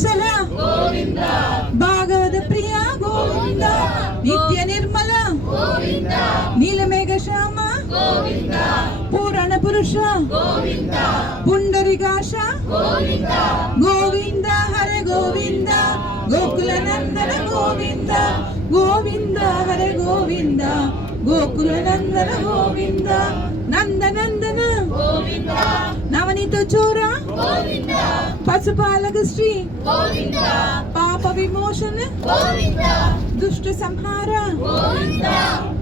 ವತ್ಸಲ ಗೋವಿಂದ ಭಾಗವತ ಪ್ರಿಯ ಗೋವಿಂದ ನಿತ್ಯ ನಿರ್ಮಲ ಗೋವಿಂದ ನೀಲಮೇಘ ಶ್ಯಾಮ ಗೋವಿಂದ ಪುರಾಣ ಪುರುಷ ಗೋವಿಂದ ಪುಂಡರಿಕಾಶ ಗೋವಿಂದ ಗೋವಿಂದ ಹರೆ ಗೋವಿಂದ ಗೋಕುಲ ನಂದನ ಗೋವಿಂದ ಗೋವಿಂದ ಹರೆ ಗೋವಿಂದ ಗೋಕುಲ ನಂದನ ಗೋವಿಂದ ನಂದನಂದನ ಗೋವಿಂದ ನವನೀತ ಚೋರ ಗೋವಿಂದ ಪಶುಪಾಲಕ ಶ್ರೀ ಗೋವಿಂದ ಪಾಪ ವಿಮೋಚನ ಗೋವಿಂದ ದುಷ್ಟ ಸಂಹಾರ ಗೋವಿಂದ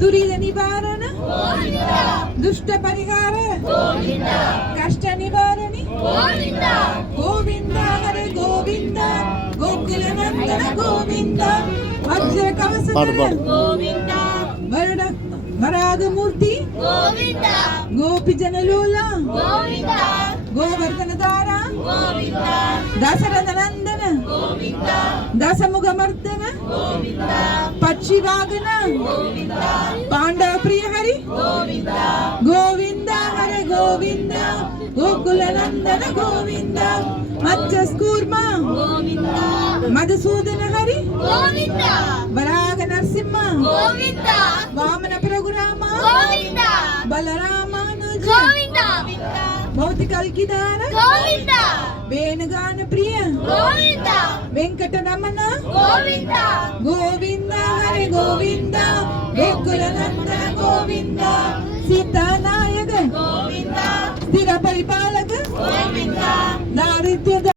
ದುರಿತ ನಿವಾರಣ ಗೋವಿಂದ ದುಷ್ಟ ಪರಿಹಾರ ಗೋವಿಂದ ಕಷ್ಟ ನಿವಾರಣೆ ಗೋವಿಂದ ಗೋವಿಂದ ಹರೆ ಗೋವಿಂದ ಗೋಕುಲ ನಂದನ ಗೋವಿಂದ ವಜ್ರ ಕವಚ ಗೋವಿಂದ ವರಾಗ ಮೂರ್ತಿ ಗೋವಿಂದ ಗೋಪಿ ಜನಲೋಲ ಗೋವಿಂದ ಗೋವರ್ಧನ ದಾರ ಗೋವಿಂದ ದಶರಥ ನಂದನ ಗೋವಿಂದ ದಶಮುಖ ಮರ್ದನ ಗೋವಿಂದ ಪಕ್ಷಿ ವಾಗನ ಗೋವಿಂದ ಪಾಂಡವ ಪ್ರಿಯ ಹರಿ ಗೋವಿಂದ ಗೋವಿಂದ ಹರೆ ಗೋವಿಂದ ಗೋಕುಲ ನಂದನ ಗೋವಿಂದ ಮಚ್ಚ ಸ್ಕೂರ್ಮ ಗೋವಿಂದ ಮಧುಸೂದನ ಹರಿ ಗೋವಿಂದ ವರಾಗ ನರಸಿಂಹ ಗೋವಿಂದ ವಾಮನ ಪ್ರಭುರಾಮ ಗೋವಿಂದ ಬಲರಾಮಾನುಜ ಗೋವಿಂದ ಭೌತಿಕ ಅಲ್ಕಿದಾರ ಗೋವಿಂದ ವೇಣುಗಾನ ಪ್ರಿಯ ಗೋವಿಂದ ವೆಂಕಟರಮಣ ಗೋವಿಂದ